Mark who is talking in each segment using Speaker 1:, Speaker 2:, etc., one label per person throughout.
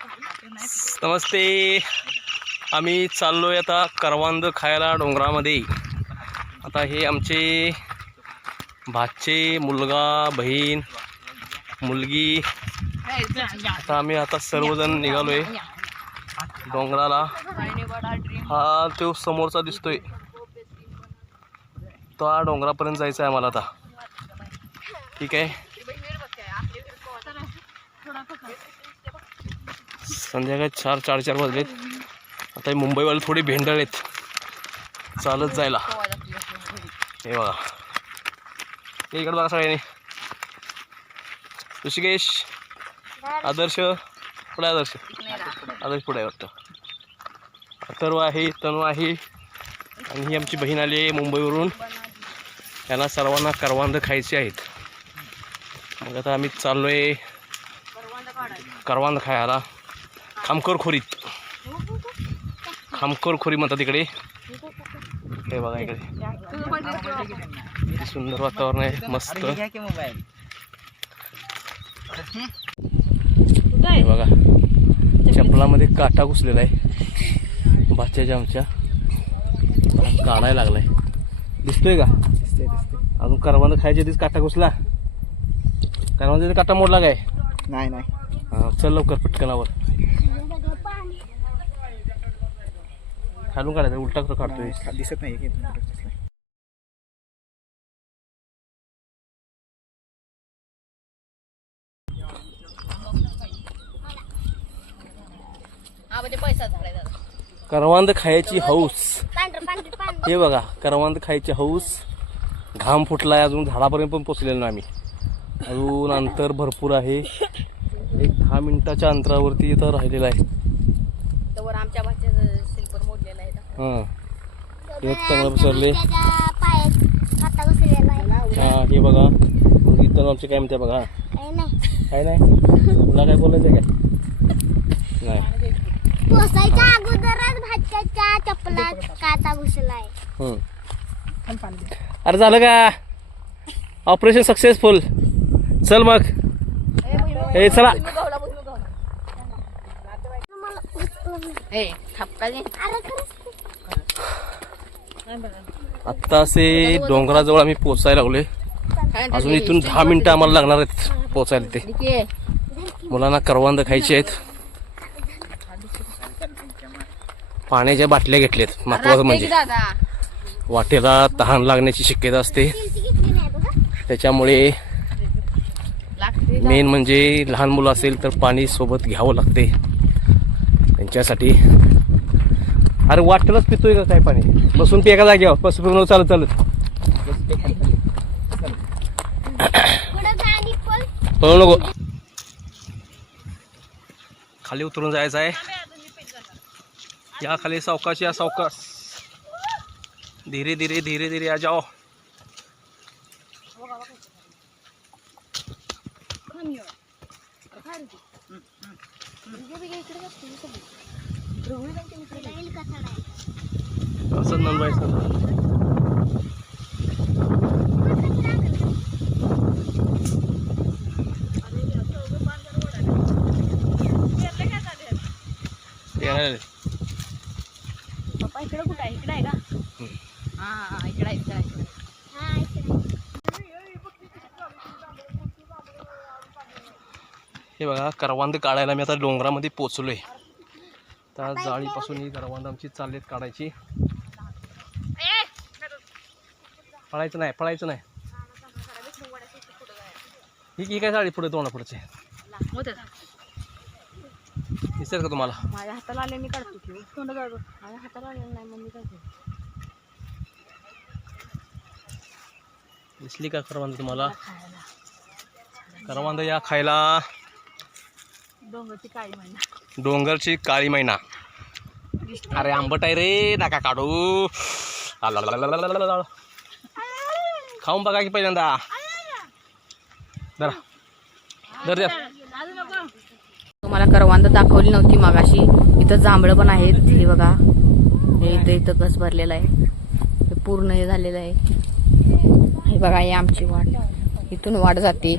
Speaker 1: नमस्ते. आम्ही चाललोय आता करवांद खायला डोंगरामध्ये. आता हे आमचे भाचे मुलगा बहीण मुलगी. आता आम्ही आता सर्वजण निघालोय डोंगराला. हा तो समोरचा दिसतोय. तो हा डोंगरापर्यंत जायचा आहे आम्हाला आता. ठीक आहे. संध्याकाळी चार साडेचार वाजलेत. आता मुंबईवाले थोडी भेंडळ आहेत. चालत जायला. हे बघा. हे इकडे बघा सगळ्यांनी. ऋषिकेश आदर्श पुढे आदर्श. आदर्श पुढे वाटतं. अथर्व आहे तनू आहे आणि ही आमची बहीण आली आहे मुंबईवरून. त्यांना सर्वांना करवांद खायचे आहेत. मग आता आम्ही चाललो आहे करवांद खायला. खामकर खोरीत खामकर खोरी म्हणतात तिकडे. हे बघा इकडे. सुंदर वातावरण आहे. मस्त. हे बघा. चपलामध्ये काटा घुसलेला आहे. बाच्याच्या आमच्या काढायला लागलाय. दिसतोय का? अजून करवांद खायच्या आधीच काटा घुसला. करवांद काटा मोडला काय?
Speaker 2: नाही नाही.
Speaker 1: चल लवकर पटकनावर खालून काढायचं उलटा कसं काढतोय.
Speaker 2: दिसत नाही
Speaker 3: हा म्हणजे पैसा झालाय दादा
Speaker 1: करवांद खायची हौस.
Speaker 3: पांढरं पांढरं पांढरं
Speaker 1: हे बघा करवांद खायची हौस. घाम फुटलाय अजून झाडापर्यंत पण पोचलेलो नाही आम्ही. अजून अंतर भरपूर आहे. एक दहा मिनिटाच्या अंतरावरती इथं राहिलेलं आहे.
Speaker 3: तर आमच्या भाच्याचं सिल्पर मोडलेलं आहे ना.
Speaker 1: हां. हे चांगलं पसरले हा हे बघा. इथं आमचे काय म्हणते बघा.
Speaker 4: काही नाही
Speaker 1: काय नाही? तुला काय बोलायचं काय? नाही.
Speaker 4: पोसायच्या अगोदरच भाच्याच्या चपलात काटा घुसलाय.
Speaker 1: हम्म. अरे झालं का? Operation successful. चल मग. ए चला.
Speaker 4: अरे खरंच
Speaker 1: आत्ता असे डोंगराजवळ आम्ही पोचायला लागलोय. अजून इथून दहा मिनिटं आम्हाला लागणार आहेत पोचायला ते मुलांना करवांद खायचे आहेत. पाण्याच्या बाटल्या घेतल्यात महत्वाचं म्हणजे. वाटेला तहान लागण्याची शक्यता असते. त्याच्यामुळे मेन म्हणजे लहान मुलं असेल तर पाणी सोबत घ्यावं लागते. त्यांच्यासाठी अरे वाटलंच पितोय का काय पाणी? बसून पी एका जागेवर बस फिरून चालत चालत. पळू नको. खाली उतरून जायचं आहे. या खाली सावकाश या सावकाश. धीरे धीरे धीरे धीरे या जाओ.
Speaker 4: राहील का चढायला?
Speaker 1: असं नंदवायचं
Speaker 3: पप्पा इकडे कुठं आहे इकडे आहे का हा हा इकडे आहे इकडे आहे
Speaker 4: हा,
Speaker 1: हे बघा करवांद काढायला मी आता डोंगरामध्ये पोचलो आहे त्या जाळीपासून ही करवांद आमची चाललेत काढायची. पळायचं नाही पळायचं नाही. ही ही काय जाळी पुढे तोंडा पुढचे दिसेल का तुम्हाला?
Speaker 3: माझ्या हाताला आले मी काढतो की. तोंड काढतो माझ्या हाताला आलेलं नाही मग मी काढतो.
Speaker 1: दिसली का करवांद तुम्हाला? करवांद या खायला.
Speaker 3: डोंगरची काळी महिना
Speaker 1: डोंगरची काळी मैना. अरे आंबट आहे रे नका काढू. खाऊन बघा की पहिल्यांदा. जरा
Speaker 3: तुम्हाला करवांद दाखवली नव्हती मगाशी. इथं जांभळं पण आहेत. हे बघा. हे इथं इथं घस भरलेलं आहे. हे पूर्ण हे झालेलं आहे. हे बघा हे आमची वाट. इथून वाट जाते.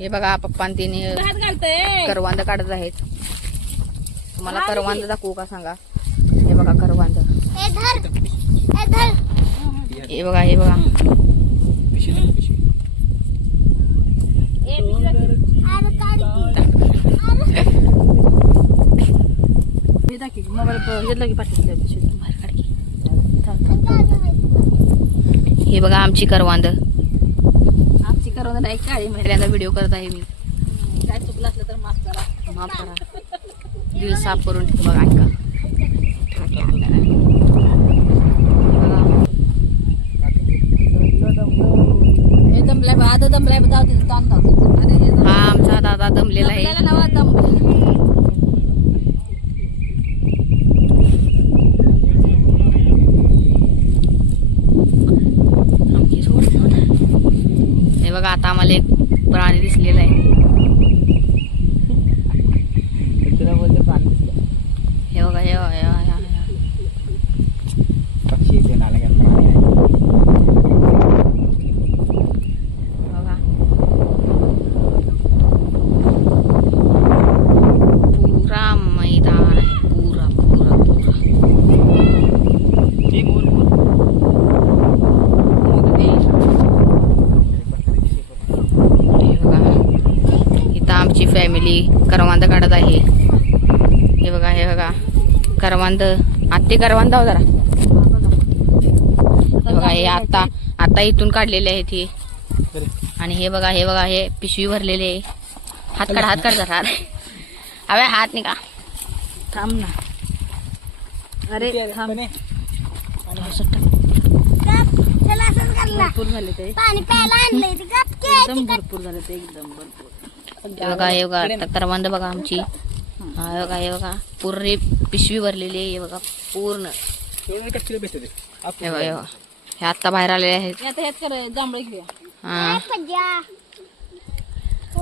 Speaker 3: हे बघा पप्पा तिने करवांद काढत आहेत. तुम्हाला करवांद दाखवू का सांगा? हे बघा करवांद.
Speaker 4: हे धर धर.
Speaker 3: बघा हे बघा. हे बघा आमची करवांद.
Speaker 2: करवंद नाही काळी
Speaker 3: पहिल्यांदा व्हिडिओ करत आहे मी.
Speaker 2: काय चुकलं असलं तर माफ करा.
Speaker 3: माफ करा. दिल साफ करून ठेव बघा ऐका.
Speaker 2: हे दमलाय आता दमलाय जाऊ अरे हे
Speaker 3: हा आमचा दादा दमलेला आहे
Speaker 2: दमलेला नवा दम
Speaker 3: आमची सोड सोड. हे बघा आता आम्हाला एक प्राणी दिसलेला आहे हे बघा हे बघा हे बघा हे बघा, हे बघा. बघा पुरा मैदान आहे पुरा पुरा पुरा हे बघा इथं फॅमिली करवांद काढत आहे. हे बघा हे बघा. करवांद आत्ते करवांद हो जरा. हे बघा हे आता आता इथून काढलेले आहेत हे आणि हे बघा हे बघा हे पिशवी भरलेले आहे. हात काढ हात काढ जरा. अरे हात निघा.
Speaker 2: थांब ना. अरे थांब. भरपूर झाले ते.
Speaker 4: पाणी प्यायला आणलंय ते. गप की.
Speaker 2: एकदम भरपूर झाले ते एकदम भरपूर.
Speaker 3: बघा हे बघा आता करवंद बघा आमची. हा हे बघा हे बघा. पूर्ण पिशवी भरलेली आहे हे बघा पूर्ण. हे बघा हे बघा. हे आत्ता बाहेर आलेले आहेत.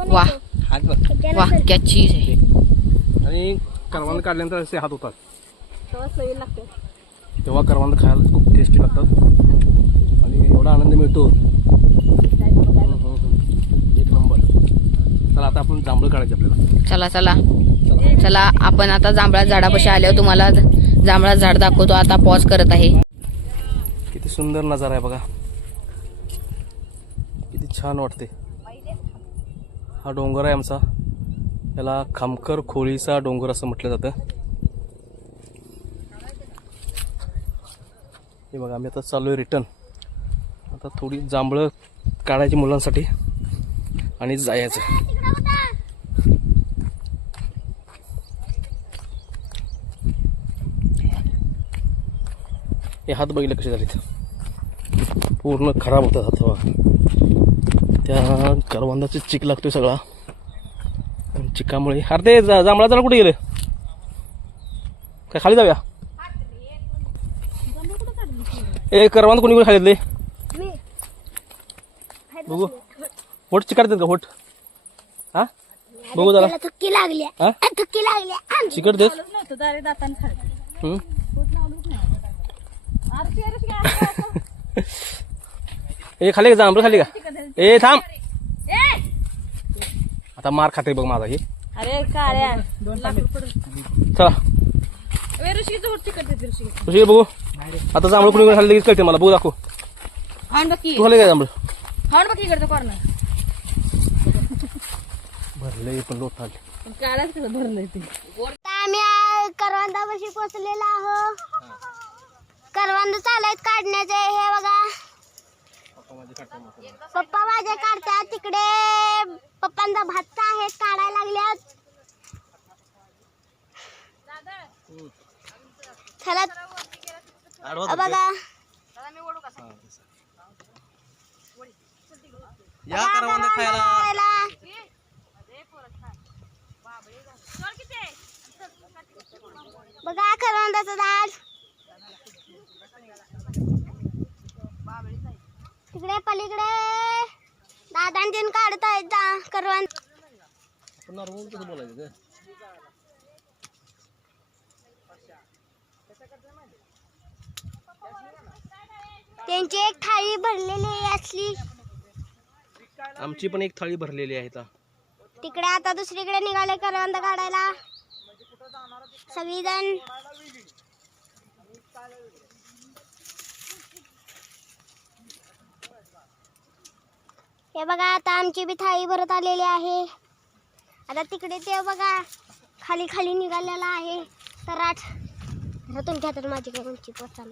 Speaker 3: वा वा क्या चीज़ आहे.
Speaker 1: आणि करवंद काढल्यानंतर असे हात होतात.
Speaker 2: तेव्हा सवय लागते
Speaker 1: तेव्हा करवंद खायला खूप टेस्टी लागतात. आणि एवढा आनंद मिळतो. चला आता आपण जांभळं काढायचे आपल्याला.
Speaker 3: चला चला. चला आपण आता जांभळा झाडापाशी आल्यावर तुम्हाला जांभळा झाड दाखवतो. आता पॉज करत आहे.
Speaker 1: किती सुंदर नजारा आहे बघा. किती छान वाटते हा डोंगर आहे आमचा. याला खामकर खोळीचा डोंगर असं म्हटलं जातं. हे बघा आम्ही आता चालू आहे रिटर्न आता थोडी जांभळं काढायची मुलांसाठी आणि जायचं
Speaker 4: तिकडं होता.
Speaker 1: हे हात बघितले कसे झालेत? पूर्ण खराब होतात हात बघा त्या करवंदाचे चिक लागतोय सगळा. आणि चिकामुळे अरे ते जा- जांभळा जरा कुठे गेले? काय खाली जाऊया? ए करवंद कोणी कोणी खालीतले
Speaker 4: मी.
Speaker 1: बघू. होट चिकाडतात का? होट हा? बघू जरा.
Speaker 4: थुक्की लागली
Speaker 1: हा
Speaker 4: थुक्की लागली आण.
Speaker 1: चिकट देत
Speaker 2: नव्हतं दारे दाताने खायचं
Speaker 1: हम्म.
Speaker 2: अरे ते अरे काय
Speaker 1: ए खाली का जांभळं खाली का ए थांब. आता मार खाते बघ माझा हे.
Speaker 2: अरे काय रुपये
Speaker 1: चला.
Speaker 2: ऋषी
Speaker 1: बघू. आता जांभळ कुणी कोणी खाल्लं लगेच कळते मला. बघू दाखव. तू खाल्ले काय जांभळ भरले पण लोट आले.
Speaker 2: कसं भरलंय ते.
Speaker 4: आता आम्ही करवंदापाशी पोचलेलो आहो करवंद चालत काढण्याचे हे बघा. पप्पा माझे काढतात तिकडे. पप्पांचा भातचा आहे काढायला लागल्यात. चला. बघा.
Speaker 1: या करवंद
Speaker 4: खायला. बघा करवंदाचं झाड तिकडे पलीकडे. दादांतीन काढत आहेत जा करवंद
Speaker 1: कसं बोलायचं
Speaker 4: त्यांची एक थाळी भरलेली असली.
Speaker 1: आमची पण एक थाळी भरलेली आहे आता
Speaker 4: तिकडे आता दुसरीकडे निघाले करवंद काढायला. सगळीजण. हे बघा आता आमची बी थाळी भरत आलेली आहे. आता तिकडे ते बघा खाली खाली निघालेला आहे. तर आठ तुमच्या हातात माझी काय उंची पोचाना